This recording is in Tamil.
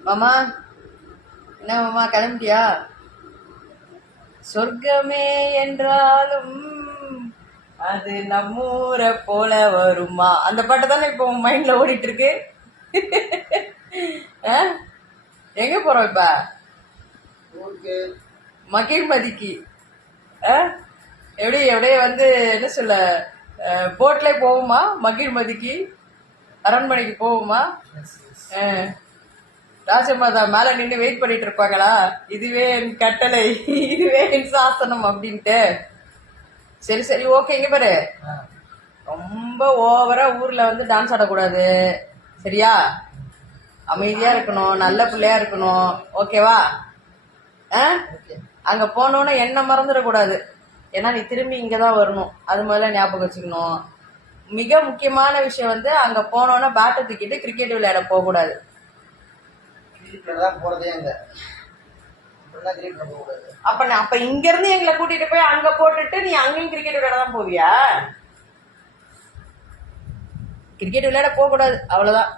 மாமா என்ன மாமா கிளம்பிட்டியா? சொர்க்கமே என்றாலும் அது நம்மூரை போல வருமா? அந்த பாட்டு தானே இப்போ உன் மைண்ட்ல ஓடிட்டு இருக்கு? எங்க போறோம் இப்ப? மகிழ்மதிக்கு? எப்படி எப்படியே வந்து என்ன சொல்ல போட்ல போவோமா? மகிழ்மதிக்கு அரண்மனைக்கு போவோமா. ராஜமாதா மேல நின்று வெயிட் பண்ணிட்டு இருப்பாங்களா? இதுவே என் கட்டளை இதுவே என் சாசனம் அப்படின்ட்டு. சரி சரி ஓகே இங்க பாரு. ரொம்ப ஓவரா ஊர்ல வந்து டான்ஸ் ஆடக்கூடாது. சரியா? அமைதியா இருக்கணும் நல்ல பிள்ளையா இருக்கணும். ஓகேவா அங்க போனோன்னே என்ன மறந்துடக்கூடாது. ஏன்னா நீ திரும்பி இங்க தான் வரணும். அது முதல்ல ஞாபகம் வச்சுக்கணும். மிக முக்கியமான விஷயம் வந்து அங்க போனோன்னே பேட்டை தூக்கிட்டு கிரிக்கெட் விளையாட போகக்கூடாது. கிரிக்கெட்ல தான் போறதே அங்க அப்படிலாம் கிரிக்கெட்ல போக கூடாது. அப்ப நான் அப்ப இங்க இருந்து எங்களை கூட்டிட்டு போய் அங்க போட்டுட்டு நீ அங்கேயும் கிரிக்கெட் விளையாட தான் போவியா? கிரிக்கெட் விளையாட போக கூடாது அவ்வளவுதான்.